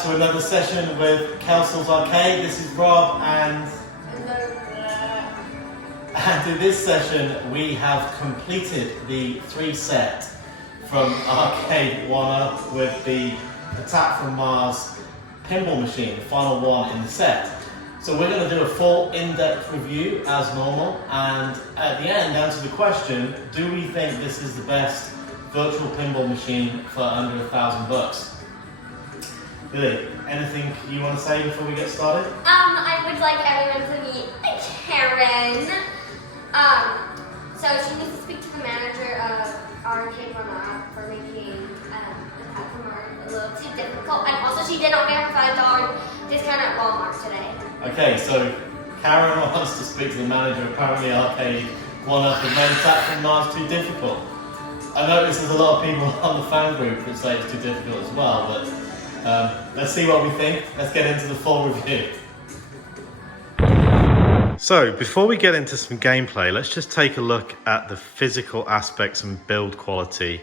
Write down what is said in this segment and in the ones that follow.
back to another session with Kelsel's Arcade. This is Rob, and in this session we have completed the 3-set from Arcade1up with the Attack from Mars pinball machine, the final one in the set. So we're going to do a full in-depth review as normal, and at the end answer the question, do we think this is the best virtual pinball machine for under $1,000? Lily, anything you want to say before we get started? I would like everyone to meet Karen. So she needs to speak to the manager of Arcade1up for making Attack from Mars a little too difficult. And also she did not get her $5 discount at Walmart today. Okay, so Karen wants to speak to the manager. Apparently Arcade1up has made Attack from Mars too difficult. I notice there's a lot of people on the fan group that say it's too difficult as well, but let's see what we think. Let's get into the full review. So before we get into some gameplay, let's just take a look at the physical aspects and build quality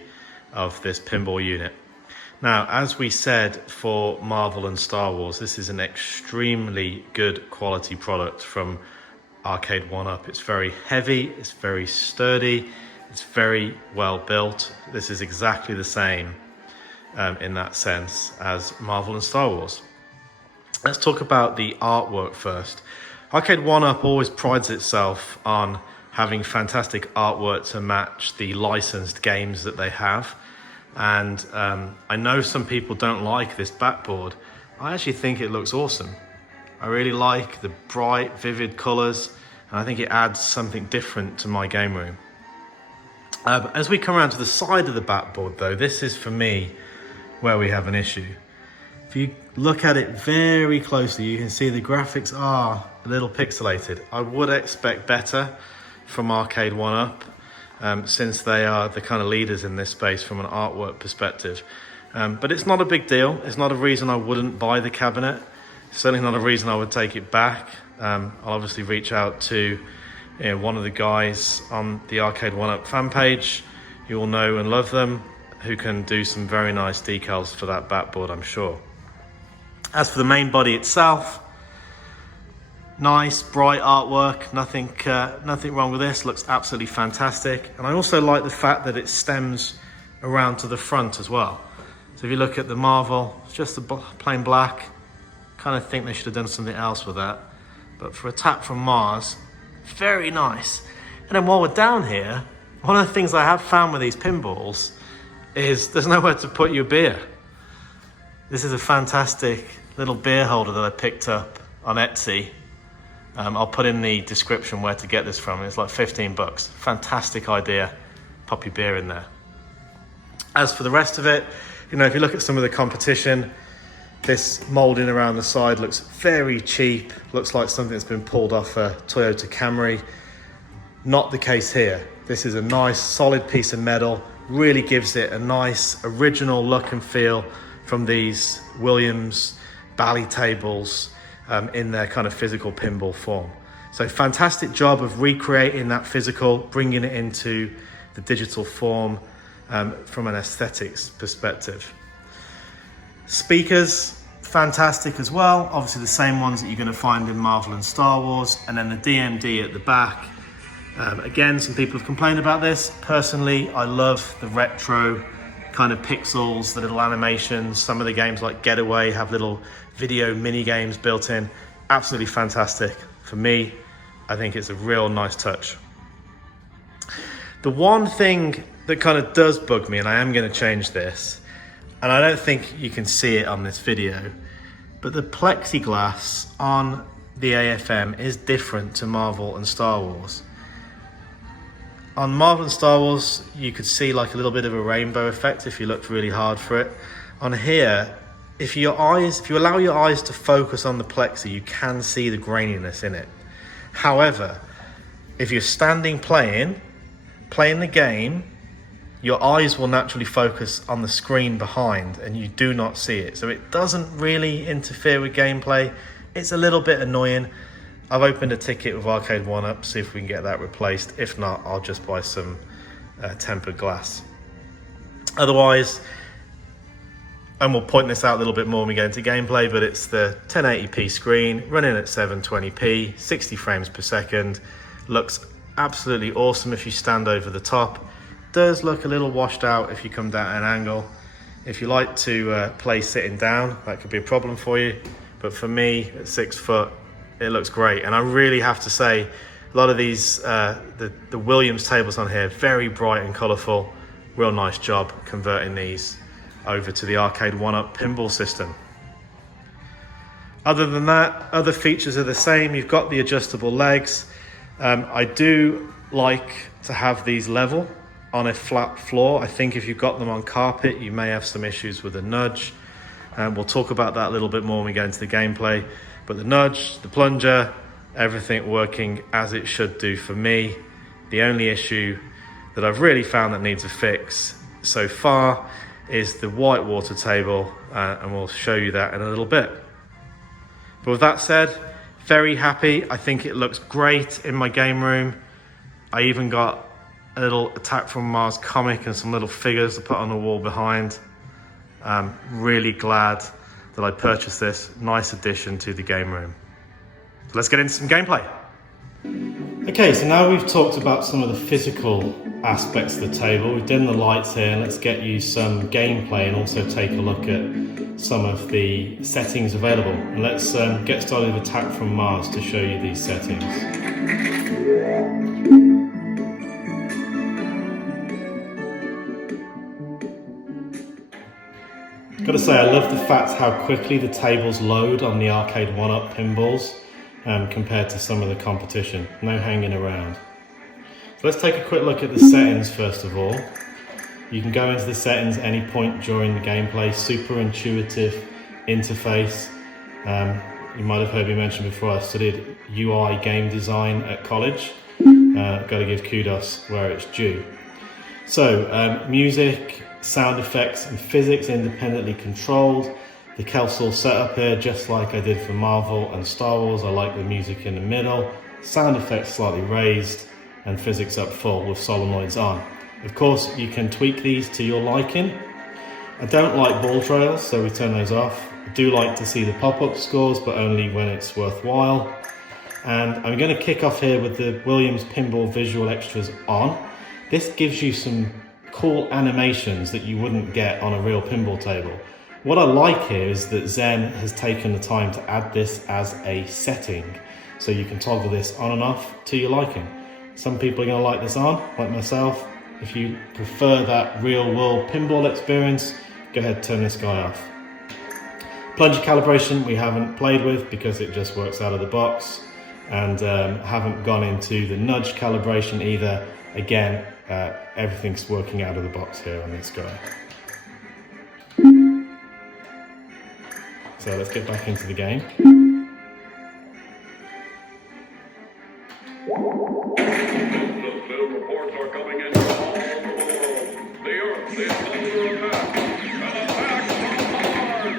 of this pinball unit. Now, as we said for Marvel and Star Wars, this is an extremely good quality product from Arcade1up. It's very heavy, it's very sturdy, it's very well built. This is exactly the same in that sense as Marvel and Star Wars. Let's talk about the artwork first. Arcade1up always prides itself on having fantastic artwork to match the licensed games that they have. And I know some people don't like this backboard. I actually think it looks awesome. I really like the bright, vivid colors, and I think it adds something different to my game room. As we come around to the side of the backboard though, this is for me where we have an issue. If you look at it very closely, you can see the graphics are a little pixelated. I would expect better from Arcade1up, since they are the kind of leaders in this space from an artwork perspective. But it's not a big deal. It's not a reason I wouldn't buy the cabinet. It's certainly not a reason I would take it back. I'll obviously reach out to one of the guys on the Arcade1up fan page. You all know and love them, who can do some very nice decals for that backboard, I'm sure. As for the main body itself, nice, bright artwork, nothing wrong with this, looks absolutely fantastic. And I also like the fact that it stems around to the front as well. So if you look at the Marvel, it's just the plain black. Kind of think they should have done something else with that. But for Attack from Mars, very nice. And then while we're down here, one of the things I have found with these pinballs is there's nowhere to put your beer. This is a fantastic little beer holder that I picked up on Etsy. I'll put in the description where to get this from. It's like 15 bucks. Fantastic idea. Pop your beer in there. As for the rest of it, if you look at some of the competition, this molding around the side looks very cheap. Looks like something that's been pulled off a Toyota Camry. Not the case here. This is a nice, solid piece of metal. Really gives it a nice, original look and feel from these Williams Bally tables in their kind of physical pinball form. So fantastic job of recreating that physical, bringing it into the digital form from an aesthetics perspective. Speakers, fantastic as well. Obviously the same ones that you're going to find in Marvel and Star Wars, and then the DMD at the back. Again, some people have complained about this. Personally, I love the retro kind of pixels, the little animations. Some of the games like Getaway have little video mini games built in. Absolutely fantastic. For me, I think it's a real nice touch. The one thing that kind of does bug me, and I am going to change this, and I don't think you can see it on this video, but the plexiglass on the AFM is different to Marvel and Star Wars. On Marvel and Star Wars, you could see like a little bit of a rainbow effect if you looked really hard for it. On here, if you allow your eyes to focus on the plexi, you can see the graininess in it. However, if you're standing playing the game, your eyes will naturally focus on the screen behind and you do not see it. So it doesn't really interfere with gameplay. It's a little bit annoying. I've opened a ticket with Arcade1up, see if we can get that replaced. If not, I'll just buy some tempered glass. Otherwise, and we'll point this out a little bit more when we get into gameplay, but it's the 1080p screen running at 720p, 60 frames per second. Looks absolutely awesome if you stand over the top. Does look a little washed out if you come down at an angle. If you like to play sitting down, that could be a problem for you. But for me, at 6 foot, it looks great. And I really have to say, a lot of these, the Williams tables on here, very bright and colourful. Real nice job converting these over to the Arcade1up Pinball system. Other than that, other features are the same. You've got the adjustable legs. I do like to have these level on a flat floor. I think if you've got them on carpet, you may have some issues with the nudge. We'll talk about that a little bit more when we get into the gameplay. But the nudge, the plunger, everything working as it should do for me. The only issue that I've really found that needs a fix so far is the white water table, and we'll show you that in a little bit. But with that said, very happy. I think it looks great in my game room. I even got a little Attack from Mars comic and some little figures to put on the wall behind. I'm really glad that I purchased this. Nice addition to the game room. So let's get into some gameplay. Okay, so now we've talked about some of the physical aspects of the table. We've done the lights here. Let's get you some gameplay and also take a look at some of the settings available. And let's get started with Attack from Mars to show you these settings. Gotta say, I love the fact how quickly the tables load on the Arcade1up pinballs compared to some of the competition. No hanging around. So let's take a quick look at the settings first of all. You can go into the settings any point during the gameplay. Super intuitive interface. You might have heard me mention before, I studied UI game design at college. Gotta give kudos where it's due. So music, sound effects and physics independently controlled. The Kelsall setup here, just like I did for Marvel and Star Wars. I like the music in the middle, sound effects slightly raised, and physics up full with solenoids on. Of course, you can tweak these to your liking. I don't like ball trails, so we turn those off. I do like to see the pop-up scores, but only when it's worthwhile. And I'm going to kick off here with the Williams Pinball visual extras on. This gives you some cool animations that you wouldn't get on a real pinball table. What I like here is that Zen has taken the time to add this as a setting, so you can toggle this on and off to your liking. Some people are going to like this on, like myself. If you prefer that real world pinball experience, go ahead and turn this guy off. Plunger calibration we haven't played with because it just works out of the box, and haven't gone into the nudge calibration either. Again, everything's working out of the box here on this guy. So let's get back into the game. Little reports are coming in from all over the world. The Earth is under attack. An attack from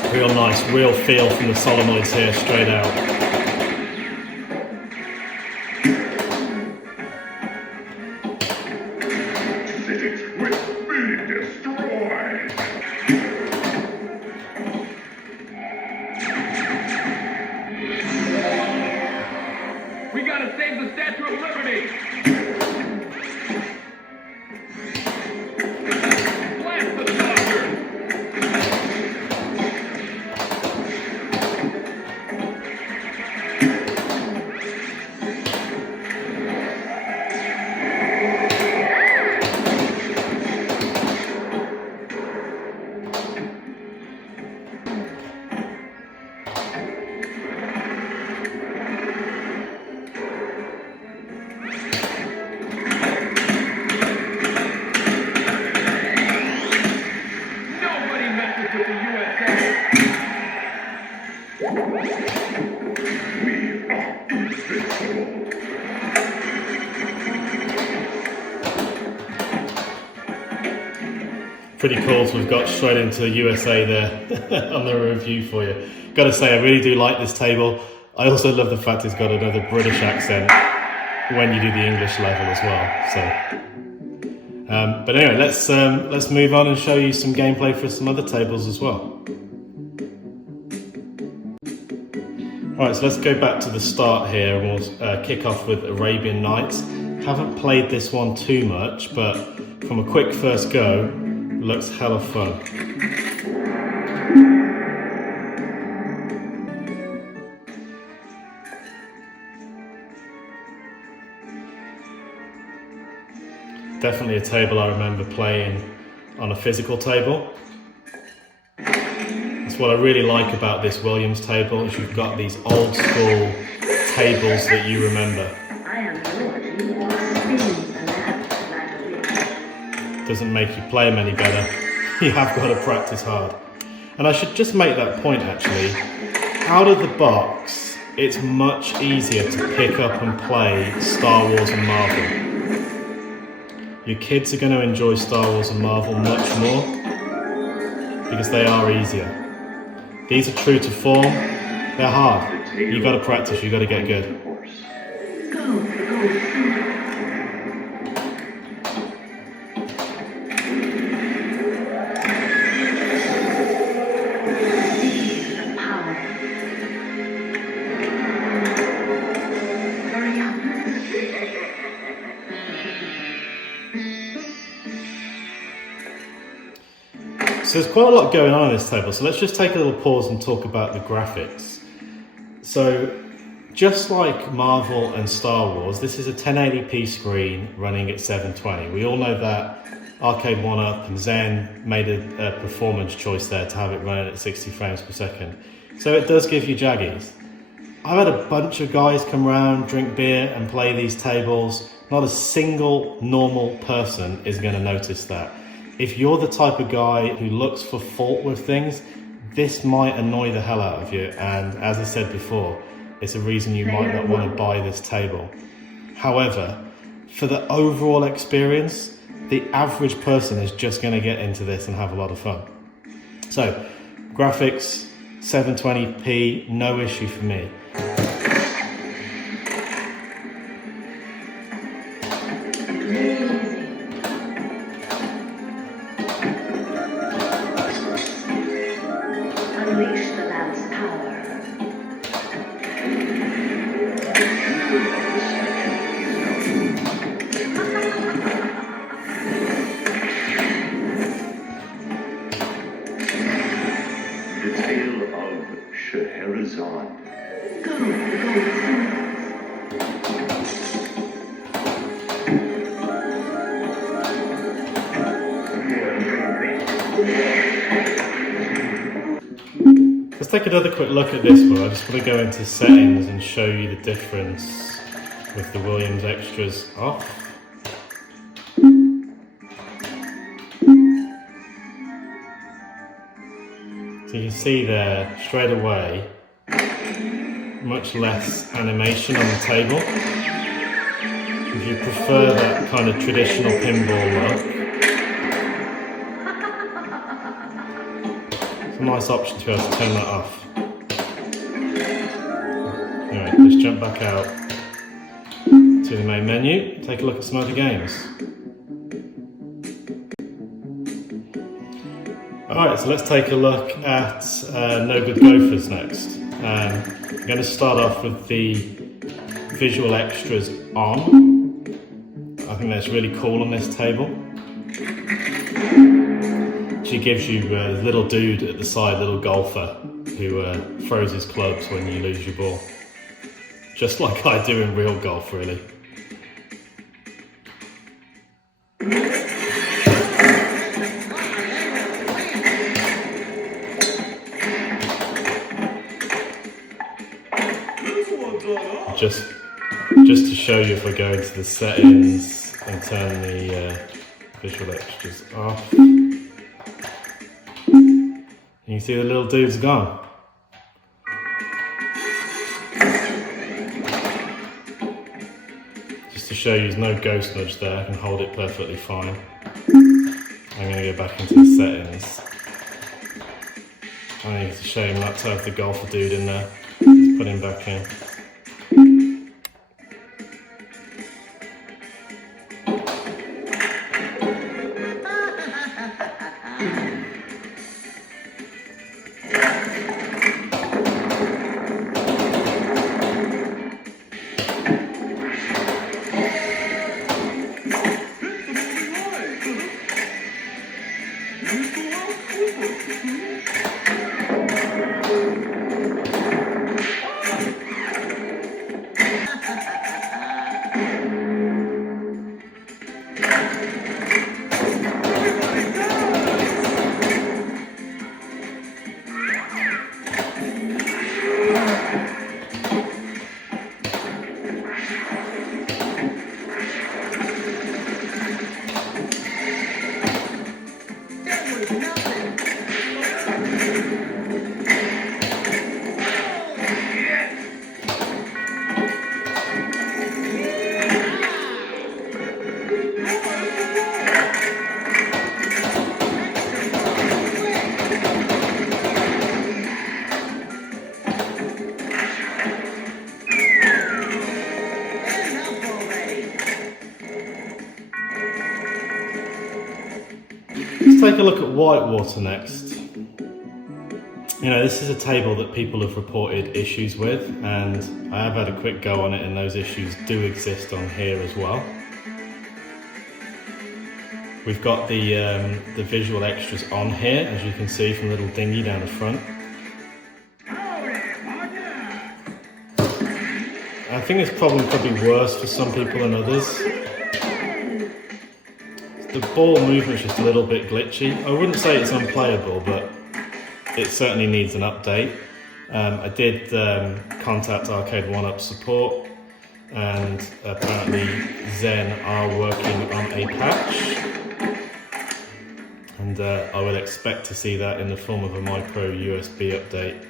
Mars. Real nice, real feel from the solenoids here, straight out. Pretty cool, so we've got straight into USA there on the review for you. Gotta say, I really do like this table. I also love the fact it's got another British accent when you do the English level as well. But anyway, let's move on and show you some gameplay for some other tables as well. Alright, so let's go back to the start here and we'll kick off with Arabian Nights. Haven't played this one too much, but from a quick first go, looks hella fun. Definitely a table I remember playing on a physical table. That's what I really like about this Williams table, is you've got these old school tables that you remember. Doesn't make you play them any better. You have got to practice hard. And I should just make that point actually. Out of the box, it's much easier to pick up and play Star Wars and Marvel. Your kids are going to enjoy Star Wars and Marvel much more because they are easier. These are true to form. They're hard. You've got to practice. You've got to get good. So there's quite a lot going on this table, so let's just take a little pause and talk about the graphics. So just like Marvel and Star Wars, this is a 1080p screen running at 720. We all know that Arcade1up and Zen made a performance choice there to have it running at 60 frames per second. So it does give you jaggies. I've had a bunch of guys come around, drink beer and play these tables. Not a single normal person is going to notice that. If you're the type of guy who looks for fault with things, this might annoy the hell out of you, and as I said before, it's a reason you might not want to buy this table. However, for the overall experience, the average person is just going to get into this and have a lot of fun. So, graphics, 720p, no issue for me. Let's take another quick look at this one. I just want to go into settings and show you the difference with the Williams extras off. So you can see there straight away, much less animation on the table. If you prefer that kind of traditional pinball look, it's a nice option to be able to turn that off. Anyway, let's jump back out to the main menu, take a look at some other games. Alright, so let's take a look at No Good Gophers next. I'm going to start off with the visual extras on. I think that's really cool on this table. She gives you a little dude at the side, little golfer, who throws his clubs when you lose your ball. Just like I do in real golf, really. Just to show you, if I go into the settings and turn the visual extras off, you can see the little dude's gone. Just to show you there's no ghost nudge there, I can hold it perfectly fine. I'm going to go back into the settings. I think it's a shame not to have the golfer dude in there. Let's put him back in. take a look at Whitewater next. You know, this is a table that people have reported issues with, and I have had a quick go on it, and those issues do exist on here as well. We've got the visual extras on here, as you can see from the little dinghy down the front. I think it's probably worse for some people than others. The ball movement's just a little bit glitchy. I wouldn't say it's unplayable, but it certainly needs an update. I did contact Arcade1up support, and apparently Zen are working on a patch. And I would expect to see that in the form of a micro USB update,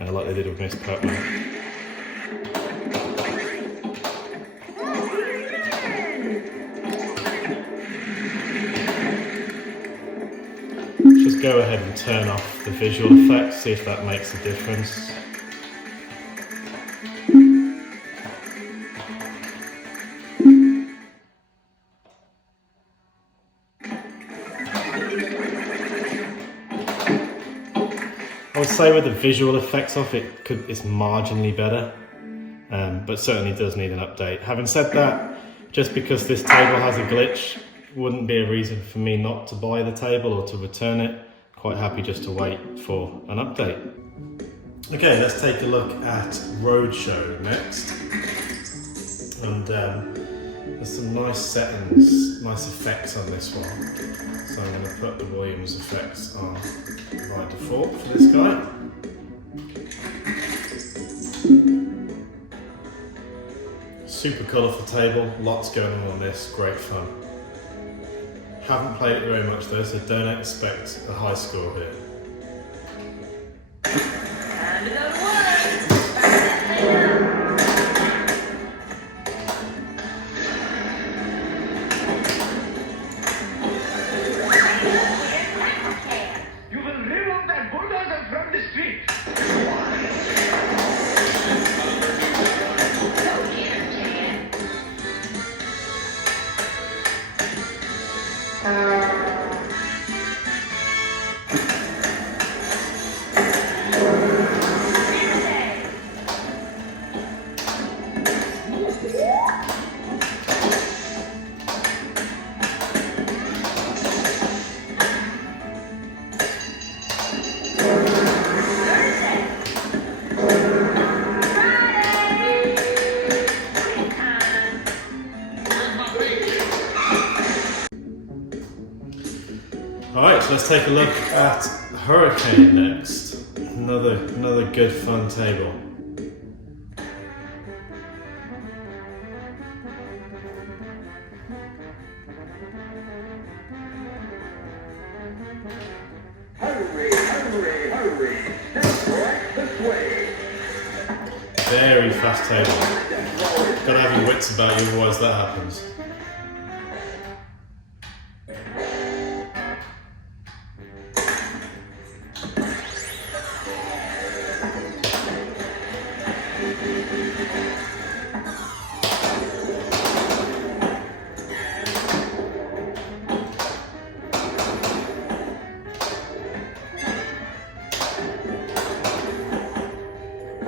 like they did with Miss Putman. Just go ahead and turn off the visual effects, see if that makes a difference. I would say with the visual effects off, it's marginally better, but certainly does need an update. Having said that, just because this table has a glitch wouldn't be a reason for me not to buy the table or to return it. Quite happy just to wait for an update. Okay, let's take a look at Roadshow next. And there's some nice settings, nice effects on this one. So I'm going to put the Williams effects on by default for this guy. Super colourful table, lots going on this, great fun. Haven't played it very much though, so don't expect a high score here. You will remove that bulldozer from the street. Alright, so let's take a look at Hurricane next. Another good fun table. Hurry, hurry, hurry. Step right this way. Very fast table. Gotta have your wits about you, otherwise that happens.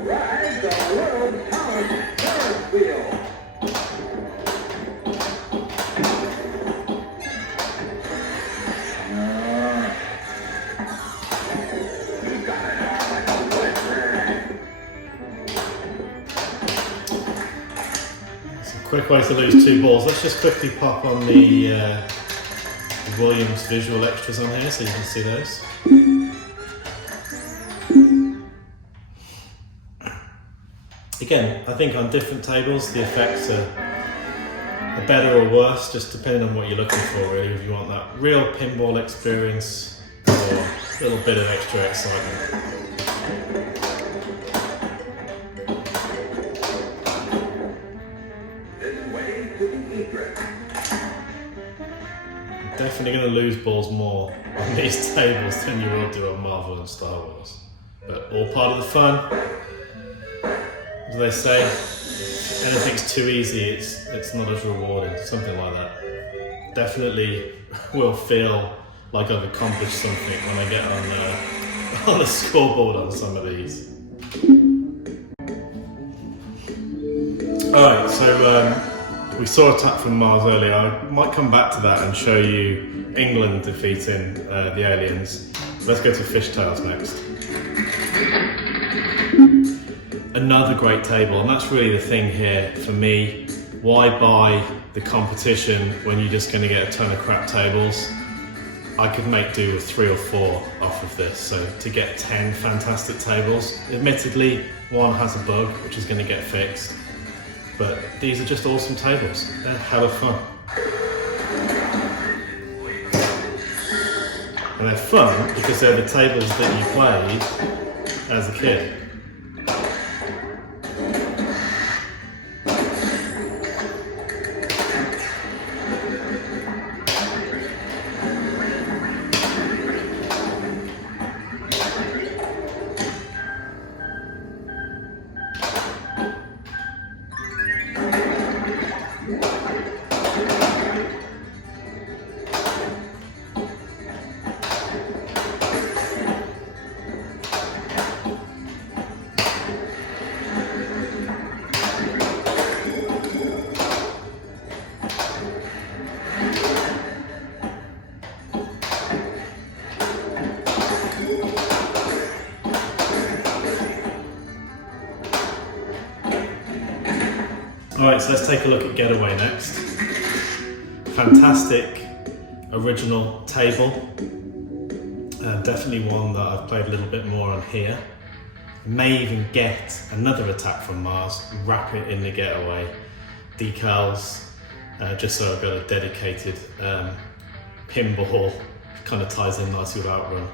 Ride the world's tallest Ferris wheel. You got it all like a wizard. It's a quick way to lose two balls. Let's just quickly pop on the Williams visual extras on here so you can see those. Again, I think on different tables the effects are better or worse, just depending on what you're looking for really. If you want that real pinball experience or a little bit of extra excitement. This way to the egret. Definitely going to lose balls more on these tables than you will do on Marvel and Star Wars. But all part of the fun. As they say, anything's too easy, it's not as rewarding, something like that. Definitely will feel like I've accomplished something when I get on the scoreboard on some of these. Alright, so we saw Attack from Mars earlier. I might come back to that and show you England defeating the aliens. Let's go to Fishtails next. Another great table, and that's really the thing here for me. Why buy the competition when you're just going to get a ton of crap tables? I could make do with 3 or 4 off of this, so to get 10 fantastic tables, admittedly one has a bug which is going to get fixed, but these are just awesome tables. They're hella fun. And they're fun because they're the tables that you played as a kid. Alright, so let's take a look at Getaway next. Fantastic original table. Definitely one that I've played a little bit more on here. May even get another Attack from Mars, wrap it in the Getaway. Decals, just so I've got a dedicated pinball, kind of ties in nicely with Outrun.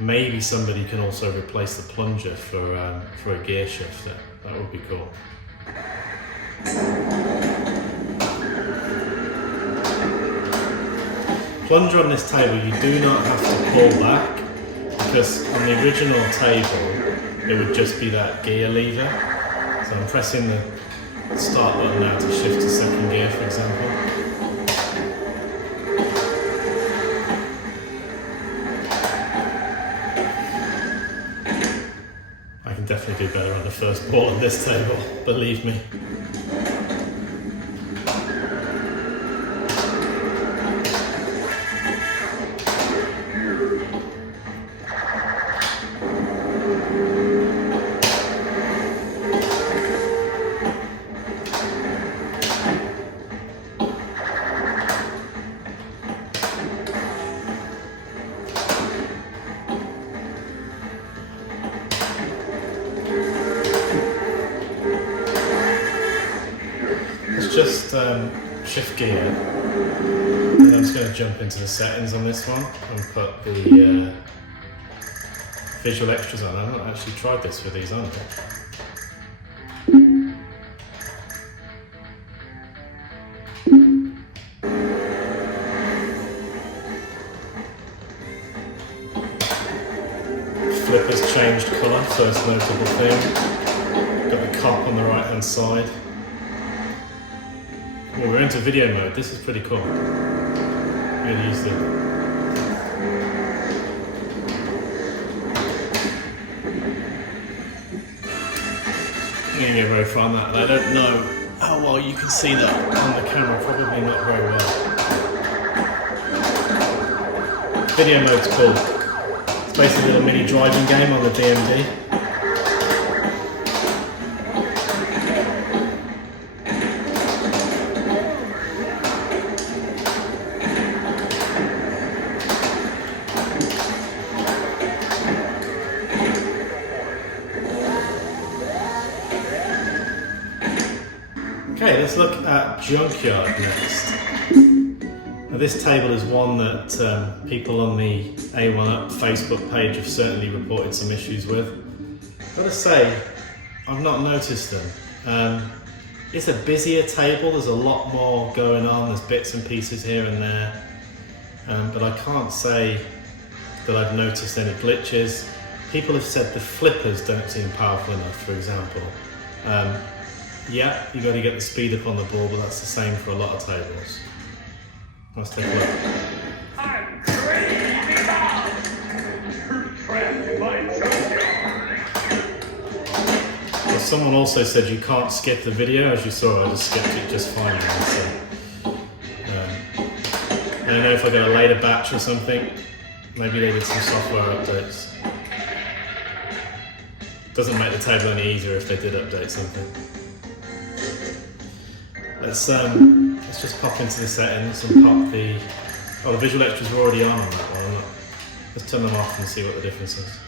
Maybe somebody can also replace the plunger for a gear shifter. That would be cool. Plunger on this table, you do not have to pull back, because on the original table it would just be that gear lever. So I'm pressing the start button now to shift to second gear, for example. Definitely do better on the first ball on this table, believe me. Just shift gear, and I'm just going to jump into the settings on this one and put the visual extras on. I've not actually tried this with these on. Flipper's changed colour, first notable thing. Got the cop on the right hand side. Well, we're into video mode. This is pretty cool. I'm going to use the... I'm going to get very far on that, and I don't know how well you can see that on the camera. Probably not very well. Video mode's cool. It's basically a little mini driving game on the DMD. Okay, let's look at Junkyard next. Now, this table is one that people on the A1up Facebook page have certainly reported some issues with. I've got to say, I've not noticed them. It's a busier table, there's a lot more going on, there's bits and pieces here and there, but I can't say that I've noticed any glitches. People have said the flippers don't seem powerful enough, for example. Yeah, you got to get the speed up on the ball, but that's the same for a lot of tables. Let's take a look. I'm crazy now. You're trapped by Junkyard. Well, someone also said you can't skip the video. As you saw, I just skipped it just fine. So, I don't know if I got a later batch or something. Maybe they did some software updates. Doesn't make the table any easier if they did update something. Let's just pop into the settings and pop the... Oh, the visual extras are already on that one. Look. Let's turn them off and see what the difference is.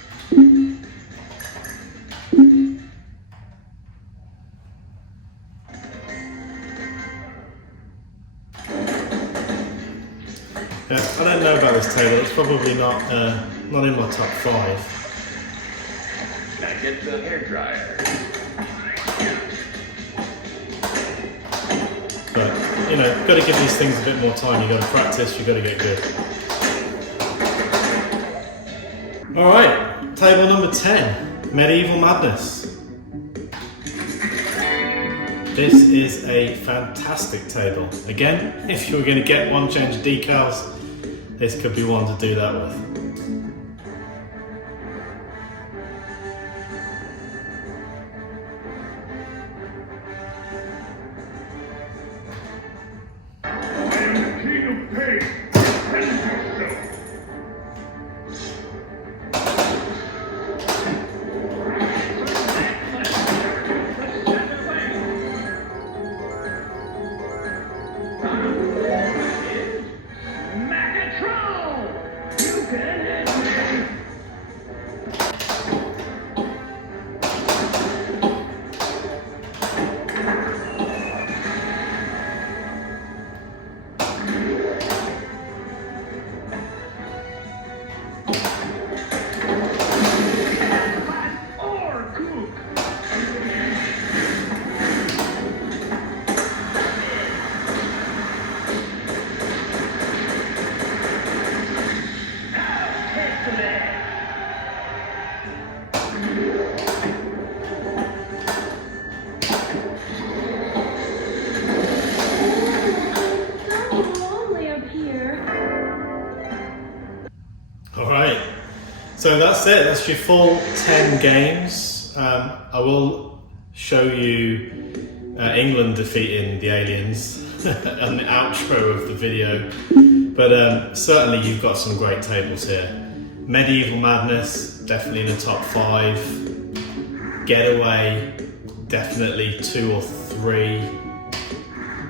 Yeah, I don't know about this table. It's probably not in my top 5. Now get the hairdryer. But, you know, you've got to give these things a bit more time. You've got to practice, you've got to get good. Alright, table number 10, Medieval Madness. This is a fantastic table. Again, if you were going to get one change of decals, this could be one to do that with. So that's it, that's your full 10 games. I will show you England defeating the aliens on the outro of the video, but certainly you've got some great tables here. Medieval Madness, definitely in the top 5. Getaway, definitely 2 or 3.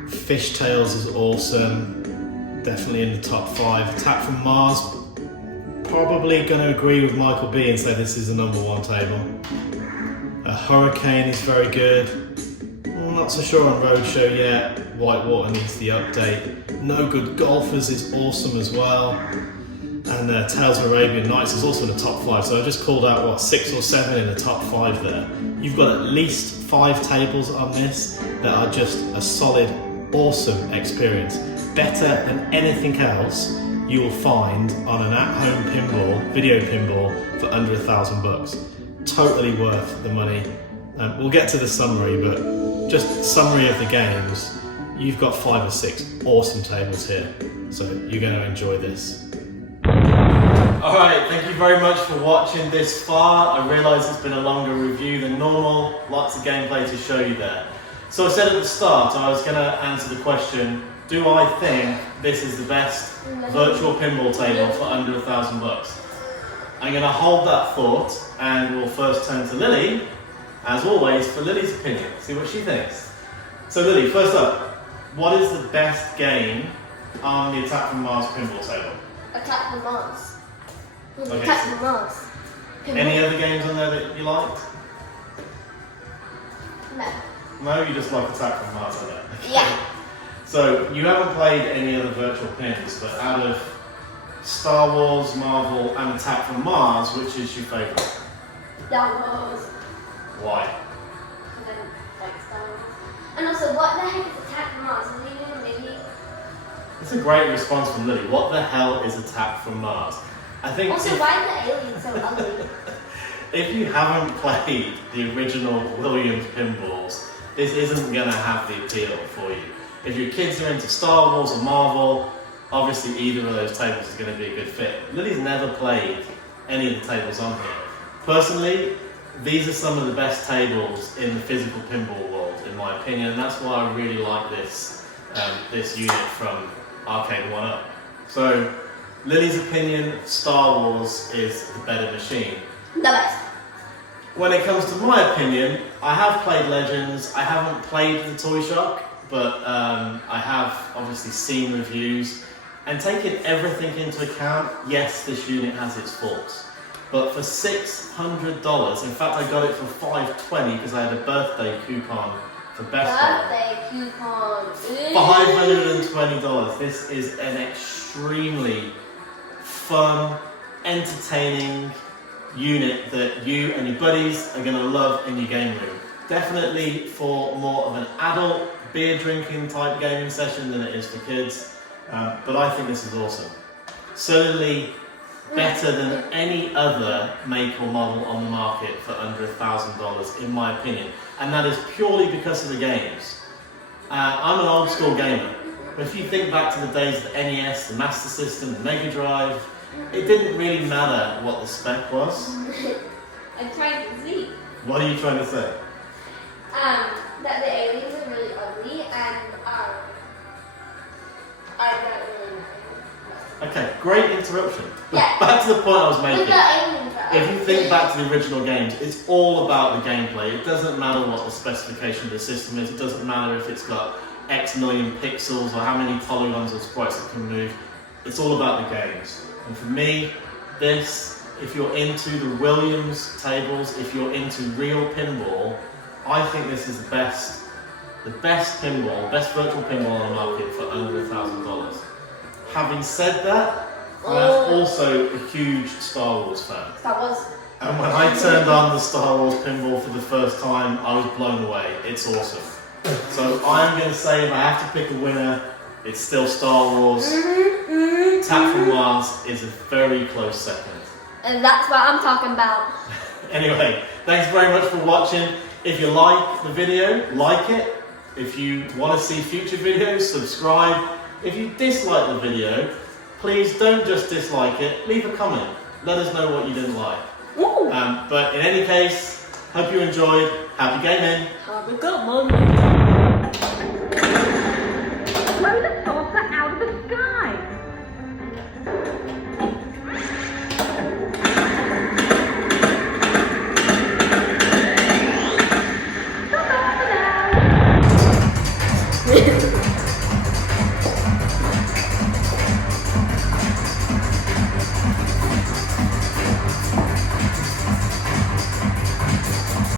Fishtails is awesome, definitely in the top 5. Attack from Mars, probably going to agree with Michael B and say this is the number 1 table. Hurricane is very good. Not so sure on Roadshow yet. Whitewater needs the update. No Good Gophers is awesome as well. And Tales of Arabian Nights is also in the top 5. So I just called out, what, 6 or 7 in the top 5 there. You've got at least 5 tables on this that are just a solid, awesome experience. Better than anything else you will find on an at-home pinball, video pinball, for under $1,000. Totally worth the money. We'll get to the summary, but just summary of the games. You've got 5 or 6 awesome tables here, so you're going to enjoy this. Alright, thank you very much for watching this far. I realise it's been a longer review than normal, lots of gameplay to show you there. So I said at the start I was going to answer the question, do I think this is the best virtual pinball table for under $1,000? I'm going to hold that thought and we'll first turn to Lily, as always, for Lily's opinion, see what she thinks. So Lily, first up, what is the best game on the Attack from Mars pinball table? Attack from Mars. Okay. Attack from Mars. Any other games on there that you liked? No. No, you just like Attack from Mars, I know. Yeah. So you haven't played any other virtual pins, but out of Star Wars, Marvel, and Attack from Mars, which is your favourite? Star Wars. Why? I don't like Star Wars. And also, what the heck is Attack from Mars? Is it even a movie? It's a great response from Lily. What the hell is Attack from Mars? I think. Also, why are the aliens so ugly? If you haven't played the original Williams pinballs, this isn't going to have the appeal for you. If your kids are into Star Wars or Marvel, obviously either of those tables is going to be a good fit. Lily's never played any of the tables on here. Personally, these are some of the best tables in the physical pinball world, in my opinion, and that's why I really like this this unit from Arcade1up. So, Lily's opinion, Star Wars is the better machine. The best. When it comes to my opinion, I have played Legends. I haven't played the Toy Shock, but I have obviously seen reviews. And taking everything into account, yes, this unit has its faults. But for $600, in fact I got it for $520 because I had a birthday coupon for Best Buy. Birthday coupon. $520. This is an extremely fun, entertaining unit that you and your buddies are going to love in your game room. Definitely for more of an adult beer drinking type gaming session than it is for kids. But I think this is awesome. Certainly better than any other make or model on the market for under $1,000 in my opinion. And that is purely because of the games. I'm an old school gamer. But if you think back to the days of the NES, the Master System, the Mega Drive, it didn't really matter what the spec was. I'm trying to see. What are you trying to say? That the aliens are really ugly and I don't really know. Okay, great interruption. Yeah. Back to the point I was But making. the aliens are If you think back to the original games, it's all about the gameplay. It doesn't matter what the specification of the system is. It doesn't matter if it's got X million pixels or how many polygons or sprites it can move. It's all about the games. And for me, this, if you're into the Williams tables, if you're into real pinball, I think this is the best pinball, best virtual pinball on the market for under $1,000. Having said that, I'm also a huge Star Wars fan. That was. And when I turned on the Star Wars pinball for the first time, I was blown away. It's awesome. So I'm going to say if I have to pick a winner, it's still Star Wars. Tap from Mars is a very close second. And that's what I'm talking about. Anyway, thanks very much for watching. If you like the video, like it. If you want to see future videos, subscribe. If you dislike the video, please don't just dislike it, leave a comment. Let us know what you didn't like. Ooh. But in any case, hope you enjoyed. Happy gaming. Have a good one.